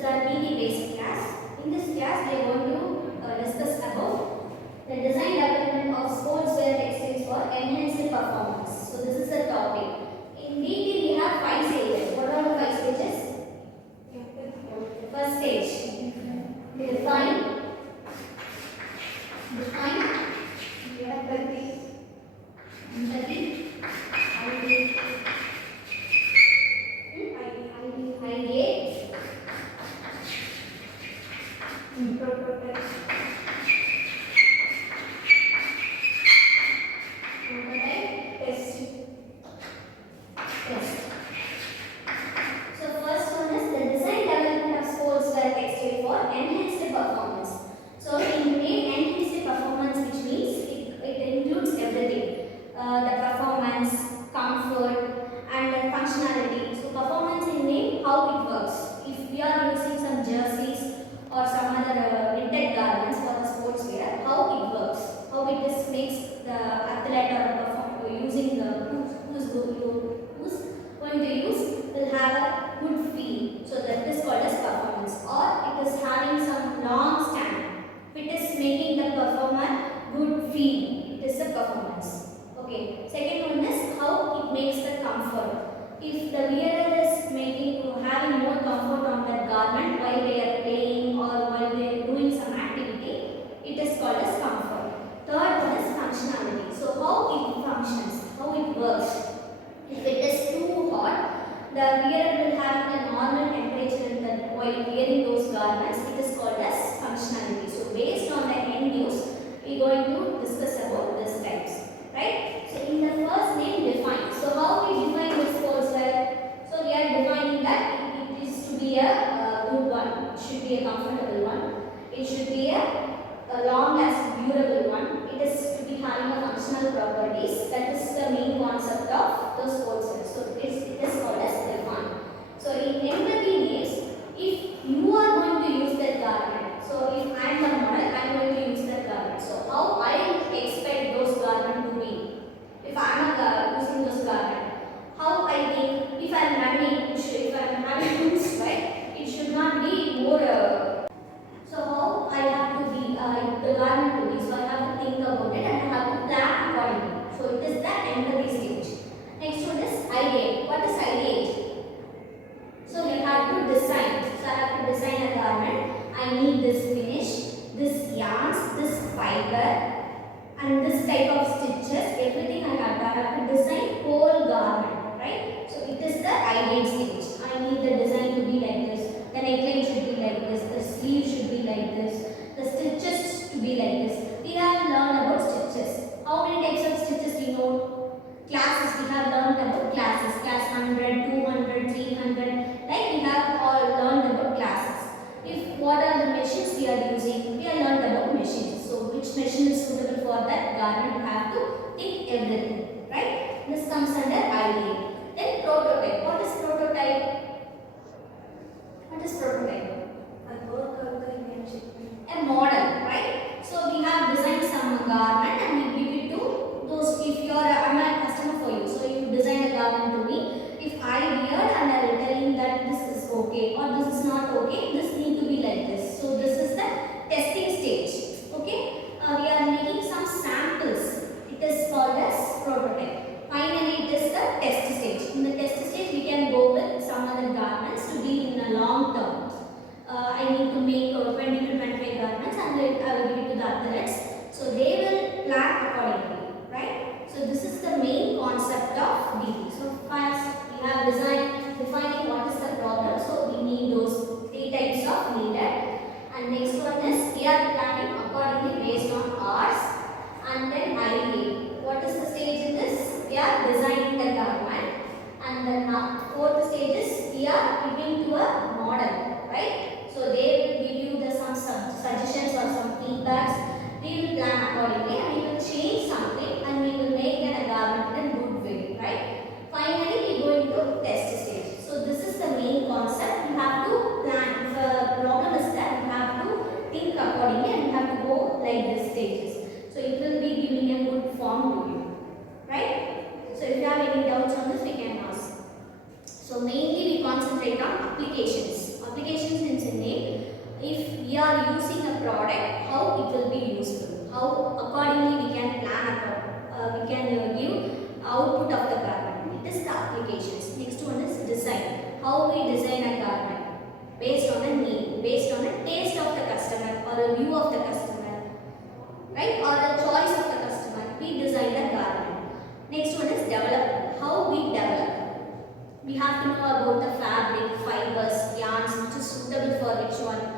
is our DD basic class. In this class, we are going to discuss about the design development of sportswear textiles for enhanced performance. So this is the topic. In DD, we have 5 stages. What are the 5 stages? The first stage, define, empathy, ideate, prototype, test. So first one is the design development of sportswear textile for enhanced performance. So in main enhanced performance, which means it includes everything. The performance, comfort and the functionality. So performance in name, how it works. If we are using some jerseys or some other knitted garments for the sportswear, how it works, how it is makes the athlete or performer using the who's going to use will have a good feel. So that is called as performance. Or it is having some long stand. If it is making the performer good feel, it is a performance. Okay. Second one is how it makes the comfort. If the wearer is having more comfort on that garment while they are playing or while they are doing some activity, it is called as comfort. Third one is functionality. So how it functions, how it works. If it is too hot, the wearer will have a normal temperature while wearing those garments. It is called as functionality. So based on the end use, we are going to discuss about these types. Right? So in the first name, define. So how we define this sportswear? So we are defining that it is to be a good one. It should be a comfortable one. It should be a long lasting durable one. It is to be having a functional properties. That is the main concept of the sportswear. So it is called as define. So in empathy means if you are going to use that garment. So if I am the model, I am going to use that garment. So how I expect those garments to be. If I am using those garments, how I think if I am running, if I am having boots, right, it should not be more. So how I have to be the garment to be. So I have to think about it and I have to plan accordingly. So it is the empathy stage. Next one is ideate. What is ideate? So we have to design. So I have to design a garment. I need this finish, this yarns, this fiber, and this type of stitches. Everything I have to design whole garment, right? So it is the ideate stage. I need the design to be like this. The neckline should be like this. The sleeve should be like this. The stitches to be like this. We have learned about stitches. How many types of stitches we know? Classes. We have learned about classes. Class 100, 200, 300. Like we have all learned about classes. If what are the machines we are using? We have learned about machines. So which machine is suitable for that garment? You have to think everything. Right? This comes under idea. Then prototype. What is prototype? What is prototype? A model, right? So we have designed some garment and we give it to those. If you are I'm a customer for you, so you design a garment to me. If I wear and I will tell you that this is okay or this is not okay, this need to be like this. So this is the testing stage. Okay, we are making some samples. It is called as prototype. Finally, it is the test stage. In the test stage, we can go with some other garments to be in a long term. I need to make 20 to 25 garments and I will give it to the athletes. So they will plan accordingly, right? So this is the main concept of DD. So first we have defining what is the problem. So we need those 3 types of needed. And next one is we are planning accordingly based on hours. And then ideate. What is the stage in this? We are designing the garment. And then fourth stage is we are giving to a model, right? So they will give you some suggestions or some feedbacks. We will plan accordingly and we will change something and we will make a garment in a good way, right? Finally, we go into test stage. So this is the main concept. You have to plan. If a problem is that you have to think accordingly and you have to go like these stages. So it will be giving a good form to you, right? So if you have any doubts on this, we can ask. So mainly we concentrate on applications. Applications in made. If we are using a product, how it will be useful, how accordingly we can plan we can give output of the garment. It is the applications. Next one is design. How we design a garment based on a need, based on a taste of the customer or a view of the customer, right, or a choice of the customer. We design the garment. Next one is development. How we develop. We have to know about the fabric, fibers, yarns which is suitable for which one.